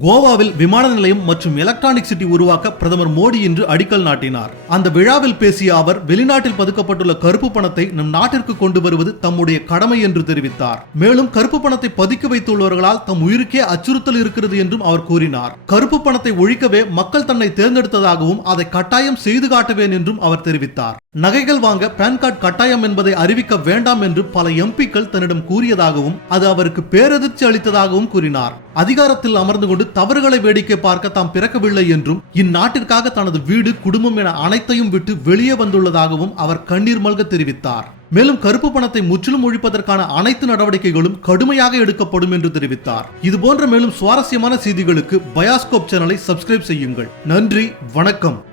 கோவாவில் விமான நிலையம் மற்றும் எலக்ட்ரானிக் சிட்டி உருவாக்க பிரதமர் மோடி இன்று அடிக்கல் நாட்டினார். அந்த விழாவில் பேசிய அவர் வெளிநாட்டில் பதுக்கப்பட்டுள்ள கருப்பு பணத்தை நம் நாட்டிற்கு கொண்டு வருவது தம்முடைய கடமை என்று தெரிவித்தார். மேலும் கருப்பு பணத்தை பதுக்கி வைத்துள்ளவர்களால் தம் உயிருக்கே அச்சுறுத்தல் இருக்கிறது என்றும் அவர் கூறினார். கருப்பு பணத்தை ஒழிக்கவே மக்கள் தன்னை தேர்ந்தெடுத்ததாகவும் அதை கட்டாயம் செய்து காட்டுவேன் என்றும் அவர் தெரிவித்தார். நகைகள் வாங்க பான் கார்டு கட்டாயம் என்பதை அறிவிக்க வேண்டாம் என்று பல எம்பிக்கள் தன்னிடம் கூறியதாகவும் அது அவருக்கு பேரதிர்ச்சி அளித்ததாகவும் கூறினார். அதிகாரத்தில் அமர்ந்து கொண்டு தவறுகளை வேடிக்கை பார்க்க தாம் பிறக்கவில்லை என்றும் இந்நாட்டிற்காக தனது வீடு குடும்பம் என அனைத்தையும் விட்டு வெளியே வந்துள்ளதாகவும் அவர் கண்ணீர் மல்க தெரிவித்தார். மேலும் கருப்பு பணத்தை முற்றிலும் ஒழிப்பதற்கான அனைத்து நடவடிக்கைகளும் கடுமையாக எடுக்கப்படும் என்று தெரிவித்தார். இதுபோன்ற மேலும் சுவாரஸ்யமான செய்திகளுக்கு பயாஸ்கோப் சேனலை சப்ஸ்கிரைப் செய்யுங்கள். நன்றி வணக்கம்.